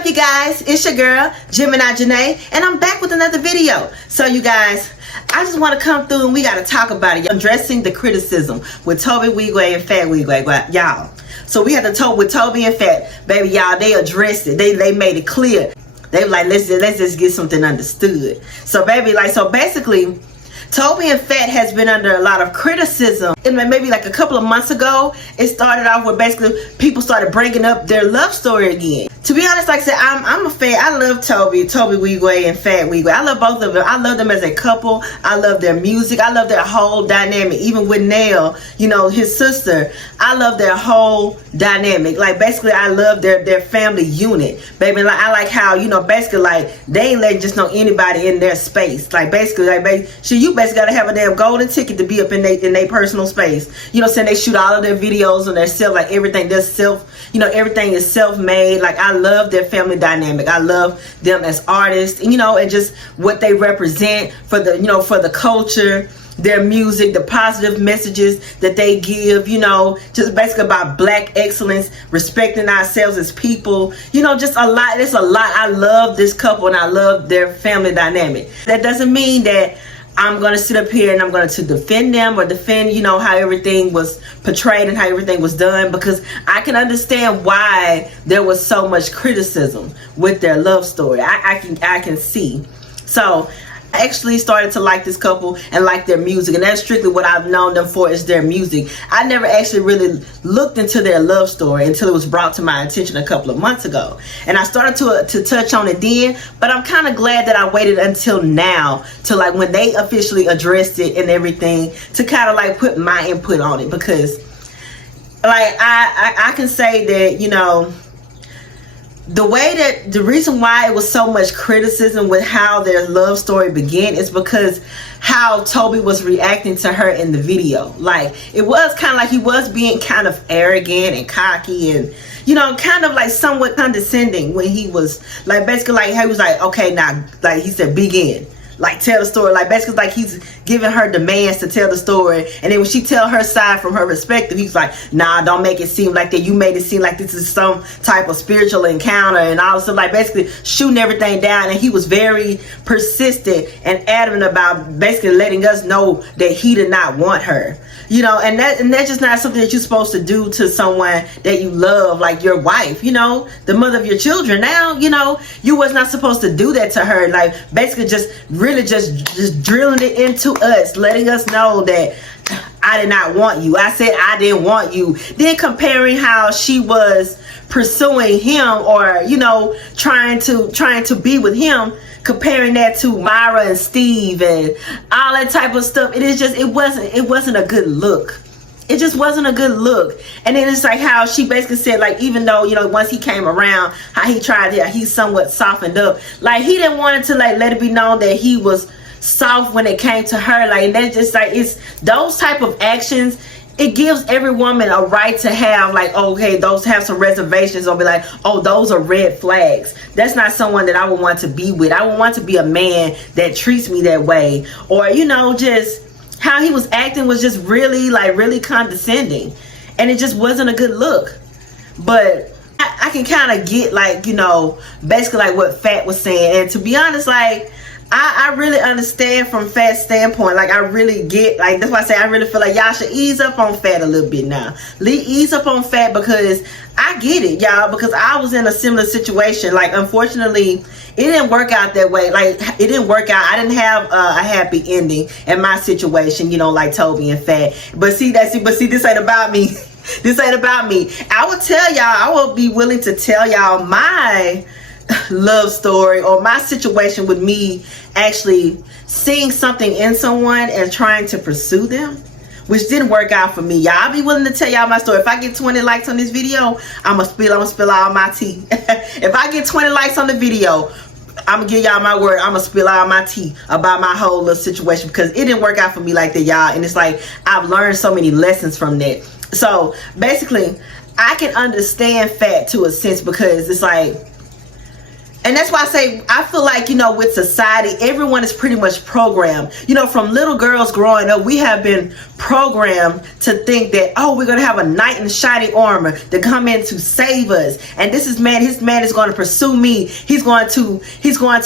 up, you guys? It's your girl Gemini Janae, and I'm back with another video. So you guys, I just want to come through and we got to talk about it. Addressing the criticism with Tobe Nwigwe and Fat Nwigwe, y'all. So we had to talk with Tobe and Fat, baby, y'all. They addressed it. They made it clear. They were like, let's just get something understood. So baby, basically, Tobe and Fat has been under a lot of criticism. And maybe like a couple of months ago, it started off where basically people started bringing up their love story again. To be honest, like I said, I'm a fan. I love Tobe Nwigwe and Fat Nwigwe. I love both of them. I love them as a couple. I love their music. I love their whole dynamic. Even with Nail, you know, his sister, I love their whole dynamic. Like basically, I love their family unit, baby. Like I like how, you know, basically like they ain't letting just know anybody in their space. Like basically, you basically gotta have a damn golden ticket to be up in their personal space. You know what I'm saying? They shoot all of their videos on their self, like everything. They're everything is self-made. Like I love their family dynamic. I love them as artists, and, you know, and just what they represent for the, you know, for the culture, their music, the positive messages that they give, you know, just basically about black excellence, respecting ourselves as people, you know, just a lot. There's a lot. I love this couple and I love their family dynamic. That doesn't mean that I'm going to sit up here and I'm going to defend them or defend, you know, how everything was portrayed and how everything was done, because I can understand why there was so much criticism with their love story. I can see. So I actually started to like this couple and like their music, and that's strictly what I've known them for, is their music. I never actually really looked into their love story until it was brought to my attention a couple of months ago, and I started to touch on it then. But I'm kind of glad that I waited until now, to like when they officially addressed it and everything, to kind of like put my input on it, because like I can say that, you know, the reason why it was so much criticism with how their love story began is because how Tobe was reacting to her in the video. Like, it was kind of like he was being kind of arrogant and cocky and, you know, kind of like somewhat condescending when he was like, basically like he was like, okay, now, like he said, begin. Like, tell the story. Like, basically like he's giving her demands to tell the story, and then when she tell her side from her perspective, he's like, nah, don't make it seem like that. You made it seem like this is some type of spiritual encounter and all of stuff, like basically shooting everything down. And he was very persistent and adamant about basically letting us know that he did not want her, you know, and that's just not something that you're supposed to do to someone that you love, like your wife, you know, the mother of your children. Now, you know, you was not supposed to do that to her. Like basically just really just drilling it into us, letting us know that I did not want you. I said I didn't want you. Then comparing how she was pursuing him, or, you know, trying to be with him, comparing that to Myra and Steve and all that type of stuff. It wasn't a good look. It just wasn't a good look. And then it's like how she basically said, like, even though, you know, once he came around, how he somewhat softened up. Like, he didn't want it to, like, let it be known that he was soft when it came to her. Like, and that's just like, it's those type of actions. It gives every woman a right to have, like, okay, those have some reservations, or be like, oh, those are red flags. That's not someone that I would want to be with. I would want to be a man that treats me that way. Or, you know, just how he was acting was just really condescending, and it just wasn't a good look. But I can kind of get, like, you know, basically like what Fat was saying. And to be honest, like, I really understand from Fat's standpoint. Like, I really get, like, that's why I say I really feel like y'all should ease up on Fat a little bit now. Ease up on Fat, because I get it, y'all, because I was in a similar situation. Like, unfortunately, it didn't work out that way. Like, it didn't work out. I didn't have a happy ending in my situation, you know, like Tobe and Fat. But see, this ain't about me. This ain't about me. I would tell y'all, I will be willing to tell y'all my love story, or my situation with me actually seeing something in someone and trying to pursue them, which didn't work out for me, y'all. I'll be willing to tell y'all my story. If I get 20 likes on this video, I'm gonna spill all my tea. If I get 20 likes on the video, I'm gonna give y'all my word, I'm gonna spill all my tea about my whole little situation, because it didn't work out for me like that, y'all. And it's like, I've learned so many lessons from that. So basically, I can understand Fat to a sense, because it's like, And that's why I say, I feel like, with society, everyone is pretty much programmed. From little girls growing up, we have been programmed to think that, oh, we're going to have a knight in shining armor to come in to save us. And his man is going to pursue me. He's going to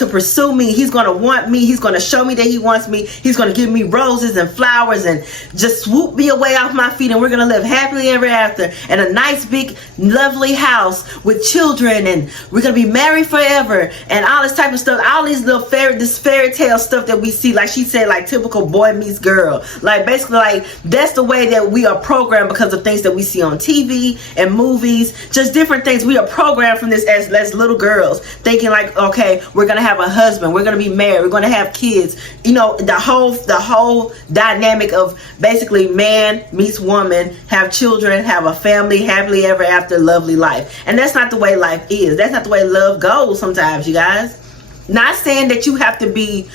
pursue me. He's going to want me. He's going to show me that he wants me. He's going to give me roses and flowers and just swoop me away off my feet. And we're going to live happily ever after in a nice, big, lovely house with children. And we're going to be married forever. And all this type of stuff, all these little fairy tale stuff that we see, like she said, like typical boy meets girl. Like basically, like that's the way that we are programmed because of things that we see on TV and movies, just different things. We are programmed from this as little girls, thinking like, okay, we're gonna have a husband, we're gonna be married, we're gonna have kids. The whole dynamic of basically man meets woman, have children, have a family, happily ever after, lovely life. And that's not the way life is. That's not the way love goes. Sometimes, you guys, not saying that you have to be,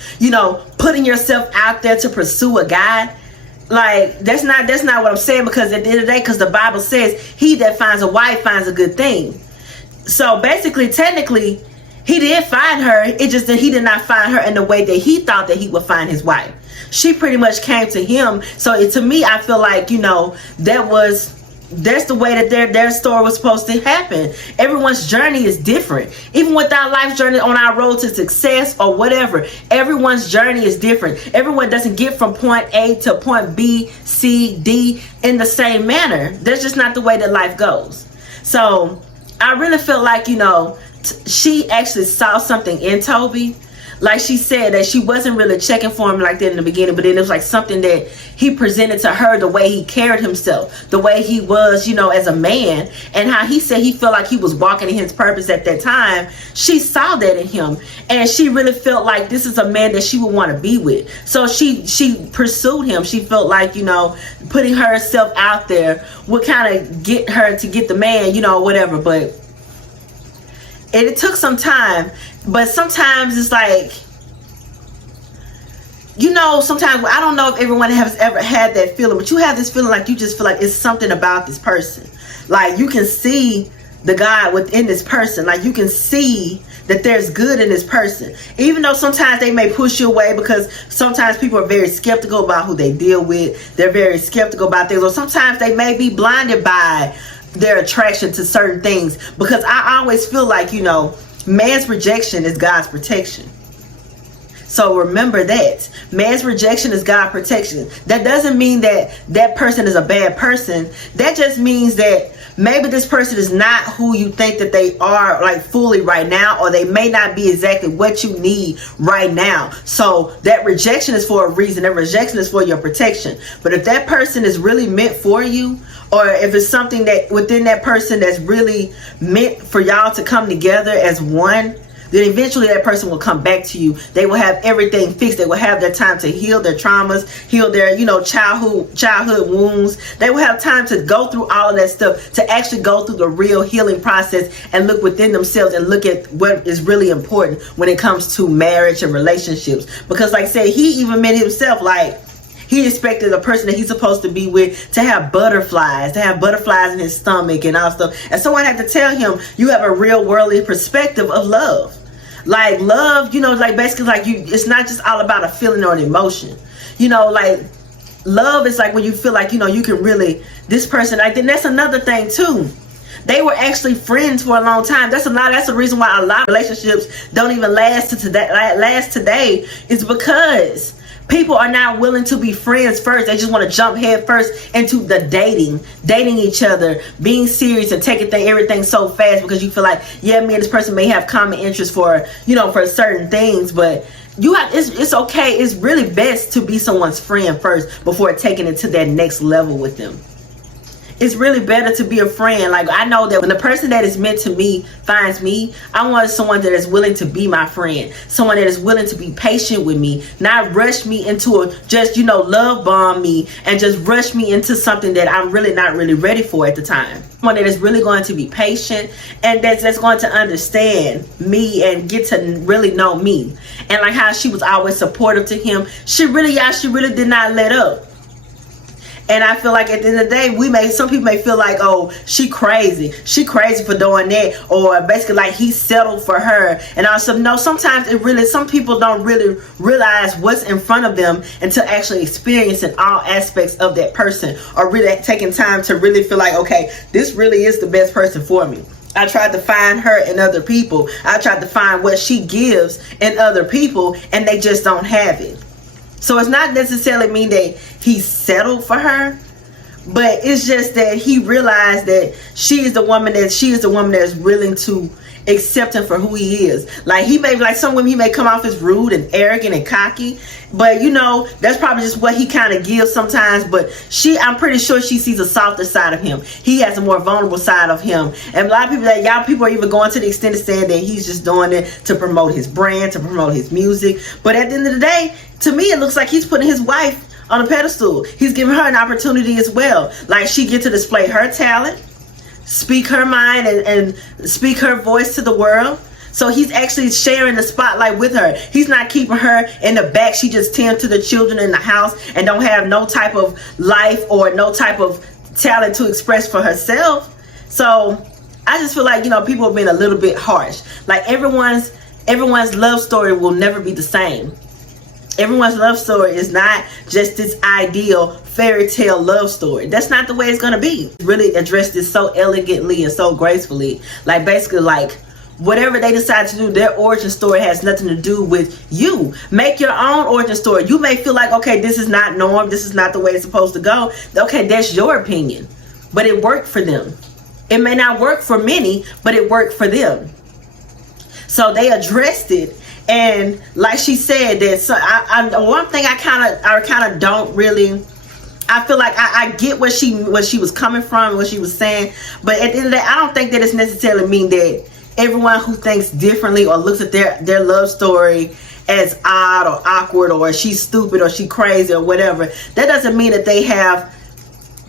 putting yourself out there to pursue a guy. Like that's not what I'm saying, because at the end of the day, because the Bible says he that finds a wife finds a good thing. So basically, technically, he did find her. It's just that he did not find her in the way that he thought that he would find his wife. She pretty much came to him. So to me, I feel like, that's the way that their story was supposed to happen. Everyone's journey is different. Even with our life journey on our road to success or whatever, everyone's journey is different. Everyone doesn't get from point A to point B, C, D in the same manner. That's just not the way that life goes. So I really feel like, she actually saw something in Tobe. Like she said, that she wasn't really checking for him like that in the beginning, but then it was like something that he presented to her, the way he carried himself, the way he was, as a man, and how he said he felt like he was walking in his purpose at that time. She saw that in him, and she really felt like this is a man that she would want to be with. So she pursued him. She felt like, putting herself out there would kind of get her to get the man, whatever. But it took some time. But sometimes it's like, sometimes I don't know if everyone has ever had that feeling, but you have this feeling like you just feel like it's something about this person. Like you can see the God within this person. Like you can see that there's good in this person. Even though sometimes they may push you away, because sometimes people are very skeptical about who they deal with. They're very skeptical about things. Or sometimes they may be blinded by their attraction to certain things. Because I always feel like, man's rejection is God's protection. So remember that. Man's rejection is God's protection. That doesn't mean that that person is a bad person. That just means that maybe this person is not who you think that they are, like fully right now, or they may not be exactly what you need right now. So that rejection is for a reason. That rejection is for your protection. But if that person is really meant for you, or if it's something that within that person that's really meant for y'all to come together as one, then eventually that person will come back to you. They will have everything fixed. They will have their time to heal their traumas, heal their, childhood wounds. They will have time to go through all of that stuff, to actually go through the real healing process and look within themselves and look at what is really important when it comes to marriage and relationships. Because like I said, he even meant himself, like, he expected a person that he's supposed to be with to have butterflies in his stomach and all stuff. And someone had to tell him, you have a real worldly perspective of love. Like love, like basically like it's not just all about a feeling or an emotion. Like love is like when you feel like, you can really, this person, like, then that's another thing too. They were actually friends for a long time. That's the reason why a lot of relationships don't even last today is because people are not willing to be friends first. They just want to jump head first into the dating each other, being serious and taking everything so fast, because you feel like, yeah, me and this person may have common interests for certain things, but it's okay. It's really best to be someone's friend first before taking it to that next level with them. It's really better to be a friend. Like, I know that when the person that is meant to me finds me, I want someone that is willing to be my friend. Someone that is willing to be patient with me, not rush me into love bomb me and just rush me into something that I'm really not really ready for at the time. Someone that is really going to be patient and that's going to understand me and get to really know me. And like how she was always supportive to him. She really did not let up. And I feel like at the end of the day, some people may feel like, oh, she crazy for doing that, or basically like he settled for her. And also, no, sometimes some people don't really realize what's in front of them until actually experiencing all aspects of that person, or really taking time to really feel like, okay, this really is the best person for me. I tried to find her in other people. I tried to find what she gives in other people, and they just don't have it. So it's not necessarily mean that he settled for her, but it's just that he realized that she is the woman that's willing to accept him for who he is. Like, he may, like some women, he may come off as rude and arrogant and cocky, but you know, that's probably just what he kind of gives sometimes. But I'm pretty sure she sees a softer side of him. He has a more vulnerable side of him. And a lot of people are even going to the extent of saying that he's just doing it to promote his brand, to promote his music. But at the end of the day, to me, it looks like he's putting his wife on a pedestal. He's giving her an opportunity as well. Like, she gets to display her talent, speak her mind, and speak her voice to the world. So he's actually sharing the spotlight with her. He's not keeping her in the back. She just tends to the children in the house and don't have no type of life or no type of talent to express for herself. So I just feel like, you know, people have been a little bit harsh. Like, everyone's love story will never be the same. Everyone's love story is not just this ideal fairy tale love story. That's not the way it's going to be. Really addressed this so elegantly and so gracefully. Like, basically, like, whatever they decide to do, their origin story has nothing to do with you. Make your own origin story. You may feel like, okay, this is not norm, this is not the way it's supposed to go. Okay, that's your opinion. But it worked for them. It may not work for many, but it worked for them. So they addressed it. And like she said, that one thing I kind of don't really, I feel like I get where she was coming from, what she was saying, but at the end of the day, I don't think that it's necessarily mean that everyone who thinks differently or looks at their love story as odd or awkward, or she's stupid or she crazy or whatever, that doesn't mean that they have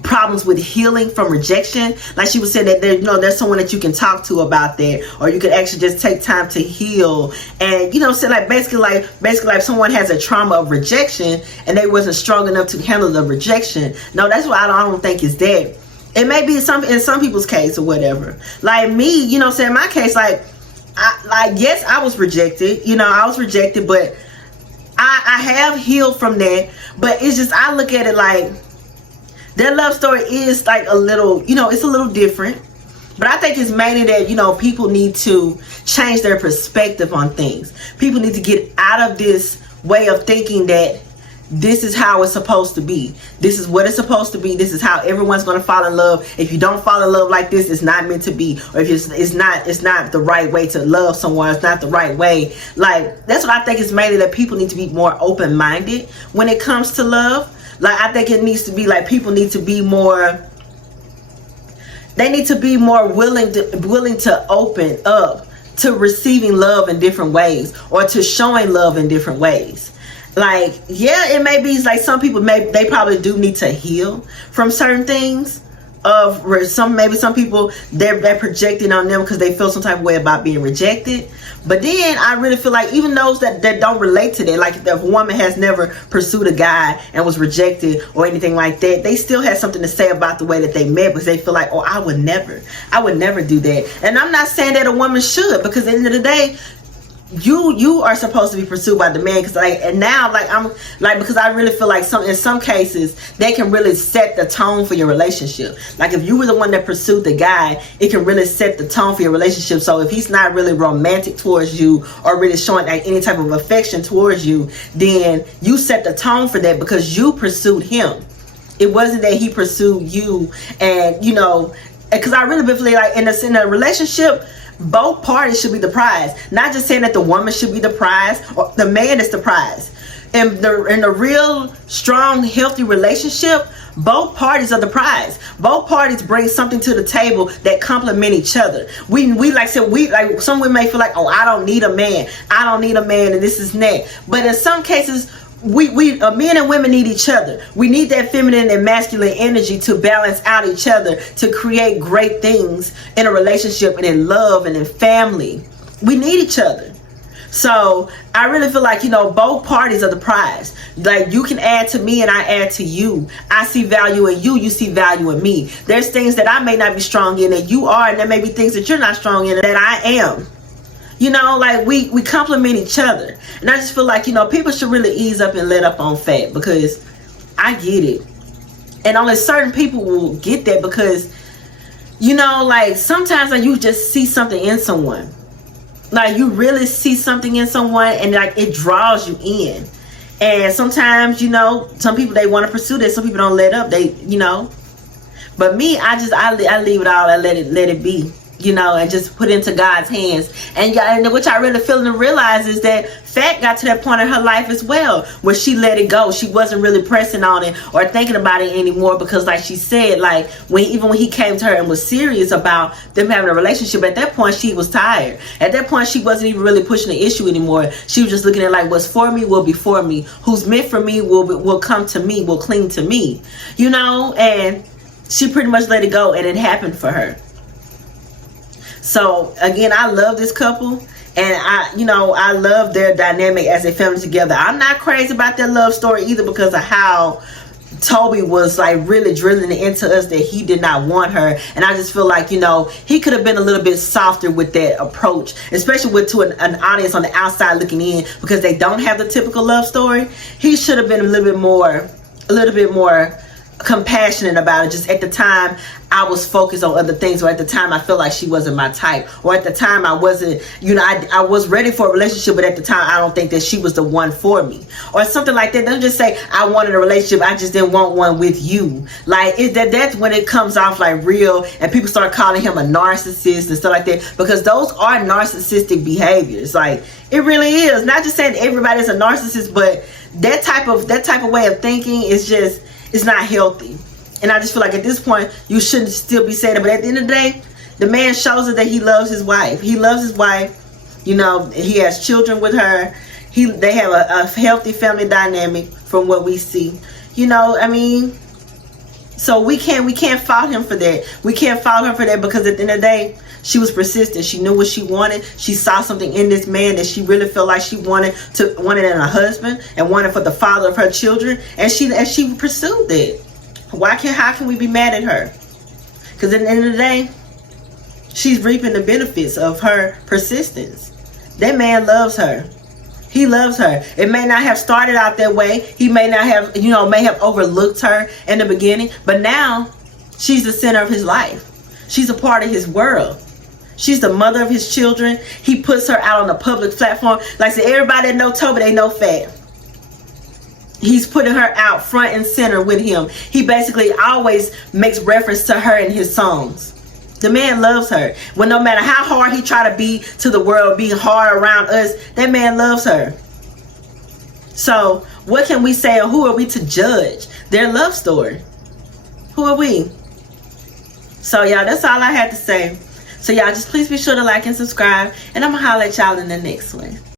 problems with healing from rejection. Like she was saying, that there's someone that you can talk to about that, or you could actually just take time to heal. And so like basically like if someone has a trauma of rejection and they wasn't strong enough to handle the rejection. No, that's why I don't think it's that. It may be in some people's case or whatever. Like me, say in my case, yes, I was rejected. I was rejected, but I have healed from that. But it's just, I look at it like their love story is like a little, it's a little different. But I think it's mainly that, people need to change their perspective on things. People need to get out of this way of thinking that this is how it's supposed to be. This is what it's supposed to be. This is how everyone's going to fall in love. If you don't fall in love like this, it's not meant to be. Or if it's not the right way to love someone. It's not the right way. Like, that's what I think is mainly, that people need to be more open-minded when it comes to love. Like, I think it needs to be like, people need to be more, they need to be more willing to open up to receiving love in different ways, or to showing love in different ways. Like, yeah, it may be like some people they probably do need to heal from certain things. Some people they're projecting on them because they feel some type of way about being rejected. But then I really feel like even those that don't relate to that, like if a woman has never pursued a guy and was rejected or anything like that, they still have something to say about the way that they met, because they feel like, oh, I would never do that. And I'm not saying that a woman should, because at the end of the day, you are supposed to be pursued by the man, because because I really feel like in some cases they can really set the tone for your relationship. Like, if you were the one that pursued the guy, it can really set the tone for your relationship. So if he's not really romantic towards you or really showing like any type of affection towards you, then you set the tone for that because you pursued him. It wasn't that he pursued you. And because I really believe like in a relationship, both parties should be the prize. Not just saying that the woman should be the prize or the man is the prize. In the real strong, healthy relationship, both parties are the prize. Both parties bring something to the table that complement each other. We some women may feel like, oh, I don't need a man, and this is that. But in some cases, we men and women need each other. We need that feminine and masculine energy to balance out each other, to create great things in a relationship and in love and in family. We need each other. So I really feel like, both parties are the prize. Like, you can add to me and I add to you. I see value in you, you see value in me. There's things that I may not be strong in that you are, and there may be things that you're not strong in that I am. Like we complement each other. And I just feel like, people should really ease up and let up on Fat, because I get it. And only certain people will get that, because, like sometimes like you just see something in someone. Like you really see something in someone and like it draws you in. And sometimes, some people, they want to pursue this. Some people don't let up. But me, I leave it all and let it be. And just put it into God's hands. And which I really feel and realize is that Fat got to that point in her life as well, where she let it go. She wasn't really pressing on it or thinking about it anymore, because like she said, like when he came to her and was serious about them having a relationship, at that point she was tired. At that point she wasn't even really pushing the issue anymore. She was just looking at like, what's for me will be for me. Who's meant for me will come to me, will cling to me. And she pretty much let it go, and it happened for her. So again, I love this couple, and I love their dynamic as they family together. I'm not crazy about their love story either, because of how Tobe was like really drilling it into us that he did not want her. And I just feel like, he could have been a little bit softer with that approach, especially to an audience on the outside looking in, because they don't have the typical love story. He should have been a little bit more compassionate about it. Just at the time I was focused on other things, or at the time I felt like she wasn't my type, or at the time I wasn't, I was ready for a relationship, but at the time I don't think that she was the one for me, or something like that. Don't just say I wanted a relationship, I just didn't want one with you. Like that's when it comes off like real, and people start calling him a narcissist and stuff like that, because those are narcissistic behaviors. Like it really is. Not just saying everybody's a narcissist, but that type of way of thinking is just, it's not healthy. And I just feel like at this point you shouldn't still be saying it. But at the end of the day, the man shows us that he loves his wife. He loves his wife. He has children with her. They have a healthy family dynamic from what we see. So we can't fault him for that. We can't fault her for that, because at the end of the day, she was persistent. She knew what she wanted. She saw something in this man that she really felt like she wanted in a husband, and wanted for the father of her children. And she pursued that. How can we be mad at her? Because at the end of the day, she's reaping the benefits of her persistence. That man loves her. He loves her. It may not have started out that way. He may not have, may have overlooked her in the beginning, but now she's the center of his life. She's a part of his world. She's the mother of his children. He puts her out on a public platform. Like I said, everybody that know Tobe, they know Fat. He's putting her out front and center with him. He basically always makes reference to her in his songs. The man loves her. Well, no matter how hard he try to be to the world, be hard around us, that man loves her. So what can we say, or who are we to judge their love story? Who are we? So y'all, that's all I had to say. So y'all, just please be sure to like and subscribe, and I'm gonna holler at y'all in the next one.